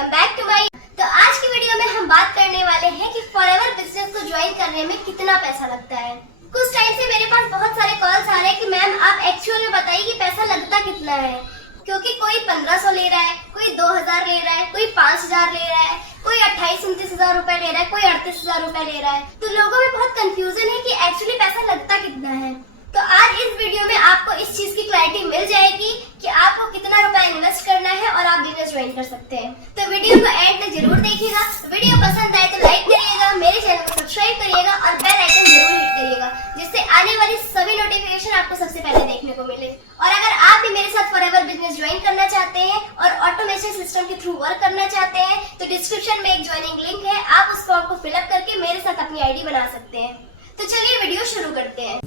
Welcome back to my. तो आज की वीडियो में हम बात करने वाले हैं कि फॉरएवर बिजनेस को ज्वाइन करने में कितना पैसा लगता है। कुछ टाइम से मेरे पास बहुत सारे कॉल्स आ रहे हैं कि मैम आप एक्चुअल में बताइए कि पैसा लगता कितना है, क्योंकि कोई 1500 ले रहा है, कोई 2000 ले रहा है, कोई 5000 ले रहा है, कोई 28-29 हजार रुपए ले रहा है, कोई 38 हजार रुपए ले रहा है। तो लोगों में बहुत कंफ्यूजन है कि एक्चुअली पैसा लगता कितना है। तो आज इस वीडियो में आपको इस चीज की क्लैरिटी मिल जाएगी कि आपको कितना रुपया इन्वेस्ट करना है और आप बिजनेस ज्वाइन कर सकते हैं। तो वीडियो को एंड में जरूर देखिएगा। वीडियो पसंद आए तो लाइक करिएगा, मेरे चैनल को सब्सक्राइब करिएगा और बेल आइकन जरूर हिट करिएगा, जिससे आने वाली सभी नोटिफिकेशन आपको सबसे पहले देखने को मिले। और अगर आप भी मेरे साथ फॉरएवर बिजनेस ज्वाइन करना चाहते हैं और ऑटोमेशन सिस्टम के थ्रू वर्क करना चाहते हैं तो डिस्क्रिप्शन में एक ज्वाइनिंग लिंक है, आप उस फॉर्म को फिलअप करके मेरे साथ अपनी आईडी बना सकते हैं। तो चलिए वीडियो शुरू करते हैं।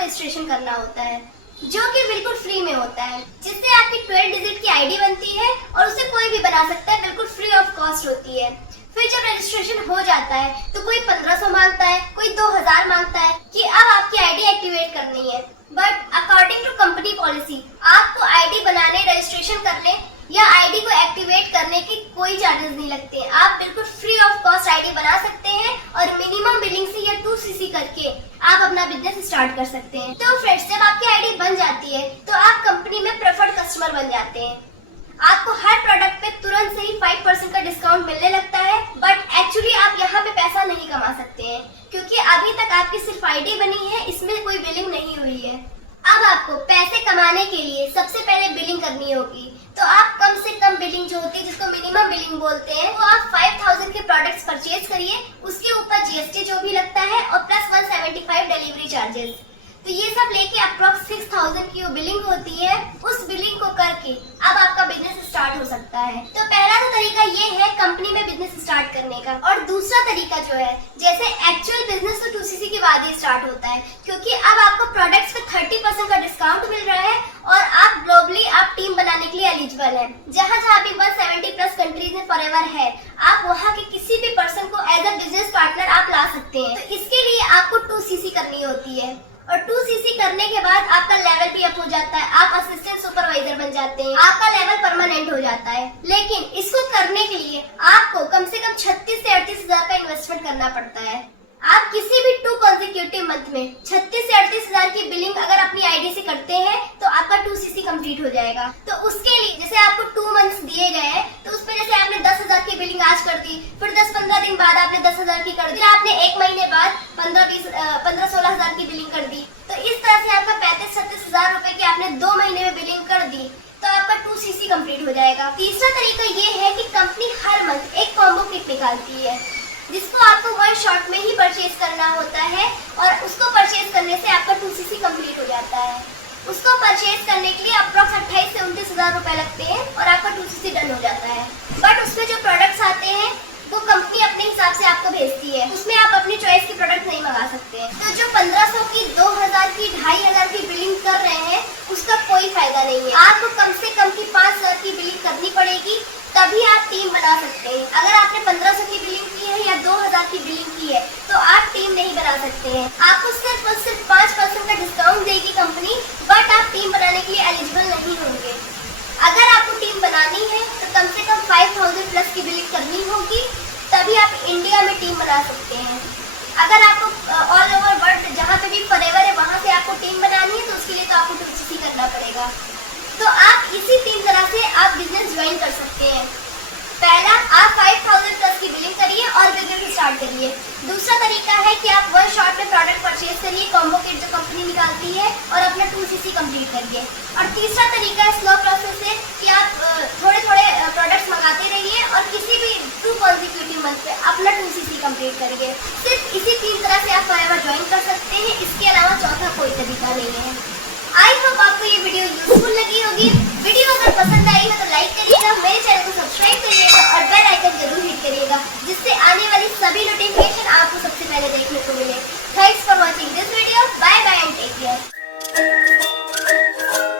रजिस्ट्रेशन करना होता है, जो कि बिल्कुल फ्री में होता है, जिससे आपकी 12 डिजिट की आईडी बनती है और उसे कोई भी बना सकता है, बिल्कुल फ्री ऑफ कॉस्ट होती है। फिर जब रजिस्ट्रेशन हो जाता है तो कोई 1500 मांगता है, कोई 2000 मांगता है कि अब आपकी आईडी एक्टिवेट करनी है। But according to company policy आपको आईडी बनाने, रजिस्ट्रेशन करने या आईडी को एक्टिवेट करने के कोई चार्जेस नहीं लगते। आप बिल्कुल फ्री ऑफ कॉस्ट आईडी बना सकते हैं और मिनिमम बिलिंग से या 2cc करके आप अपना बिजनेस स्टार्ट कर सकते हैं। तो फ्रेंड्स, जब आपकी आईडी बन जाती है तो आप कंपनी में प्रेफर्ड कस्टमर बन जाते हैं। आपको हर प्रोडक्ट पे तुरंत से ही 5% का डिस्काउंट मिलने लगता है। बट एक्चुअली आप यहाँ पे पैसा नहीं कमा सकते हैं, क्योंकि अभी तक आपकी सिर्फ आईडी बनी है, इसमें कोई बिलिंग नहीं हुई है। अब आपको पैसे कमाने के लिए सबसे पहले बिलिंग करनी होगी। तो आप कम से कम बिलिंग जो होती है, जिसको मिनिमम बिलिंग बोलते हैं, वो आप 5000 के प्रोडक्ट्स परचेज करिए। उसके ऊपर जीएसटी जो भी लगता है और प्लस 175 डिलीवरी चार्जेस, तो ये सब लेके अप्रॉक्स 6000 की जो बिलिंग होती है, उस बिलिंग को करके अब आपका बिजनेस स्टार्ट हो सकता है। तो पहला तो तरीका ये है कंपनी में बिजनेस स्टार्ट करने का। और दूसरा तरीका जो है, जैसे एक्चुअल बिजनेस तो 2cc के बाद ही स्टार्ट होता है, क्योंकि अब आपको प्रोडक्ट्स पे 30% का डिस्काउंट मिल रहा है और आप ग्लोबली आप टीम बनाने के लिए एलिजिबल है। जहाँ जहाँ भी 170+ कंट्रीज में फॉरएवर है, आप वहाँ के किसी भी पर्सन को एज अ बिजनेस पार्टनर आप ला सकते हैं। तो इसके लिए आपको 2cc करनी होती है और 2cc करने के बाद आपका लेवल भी अप हो जाता है, आप असिस्टेंट सुपरवाइजर बन जाते हैं, आपका लेवल परमानेंट हो जाता है। लेकिन इसको करने के लिए आपको कम से कम 36 से 38 हजार का इन्वेस्टमेंट करना पड़ता है। आप किसी भी 2 कॉन्सेक्यूटिव मंथ में 36 से 38 हजार की बिलिंग अगर अपनी आईडी से करते हैं तो आपका 2cc कंप्लीट हो जाएगा। तो उसके लिए जैसे आपको 2 मंथ्स दिए गए हैं, तो उसमें जैसे आपने 10,000 की बिलिंग आज कर दी, फिर 10-15 दिन बाद आपने 10,000 की कर दी, आपने 1 महीने बाद 15-16 हजार की बिलिंग कर दी। तो इस तरह से आपका 35-36 हजार रुपए की आपने 2 महीने में बिलिंग कर दी, तो आपका 2cc कंप्लीट हो जाएगा। तीसरा तरीका ये है कि कंपनी हर मंथ एक कॉम्बो किट निकालती है, जिसको आपको 1 शॉट में ही परचेज करना होता है और उसको परचेज करने से आपका 2cc कंप्लीट हो जाता है। उसको परचेज करने के लिए अप्रॉक्स 28 से 29 हजार रुपए लगते हैं और आपका 2cc डन हो जाता है। बट उसमें जो प्रोडक्ट्स आते हैं वो कंपनी अपने हिसाब से आपको भेजती है, उसमें आप अपनी चॉइस के प्रोडक्ट नहीं मंगा सकते हैं। तो जो 1500 की, 2000 की, 2500 की बिलिंग कर रहे हैं, उसका कोई फायदा नहीं है। आपको कम से कम की 5000 की बिलिंग करनी पड़ेगी, तभी आप टीम बना सकते हैं। अगर आपने 1500 की बिलिंग की है या 2000 की बिलिंग की है तो आप टीम नहीं बना सकते हैं। आपको सिर्फ और सिर्फ 5% का डिस्काउंट देगी कंपनी, बट आप टीम बनाने के लिए एलिजिबल नहीं होंगे। अगर आपको टीम बनानी है तो कम से कम 5000+ की बिलिंग करनी होगी, तभी आप इंडिया में टीम बना सकते हैं। अगर आपको ऑल ओवर वर्ल्ड जहाँ पे भी फॉरएवर है वहाँ से आपको टीम बनानी है तो उसके लिए तो आपको 2cc करना पड़ेगा। तो आप इसी 3 तरह से आप बिजनेस ज्वाइन कर सकते हैं। पहला, आप 5000+ की बिलिंग करिए और बिजनेस स्टार्ट करिए। दूसरा तरीका है कि आप 1 शॉट में प्रोडक्ट परचेज करिए, कॉम्बो किट जो कंपनी निकालती है, और अपना 2cc कंप्लीट करिए। और तीसरा तरीका है स्लो प्रोसेस है कि आप थोड़े थोड़े प्रोडक्ट्स मंगाते रहिए और किसी भी 2 कॉन्सेक्यूटिव मंथ पे अपना 2cc कंप्लीट करिए। सिर्फ इसी 3 तरह से आप फॉरएवर ज्वाइन कर सकते हैं, इसके अलावा चौथा कोई तरीका नहीं है। आई होप आपको ये वीडियो यूजफुल लगी होगी। वीडियो अगर पसंद आई है तो लाइक करिएगा, मेरे चैनल को सब्सक्राइब करिएगा और बेल आइकन जरूर हिट करिएगा, जिससे आने वाली सभी नोटिफिकेशन आपको सबसे पहले देखने को मिले। Thanks for watching this video. Bye.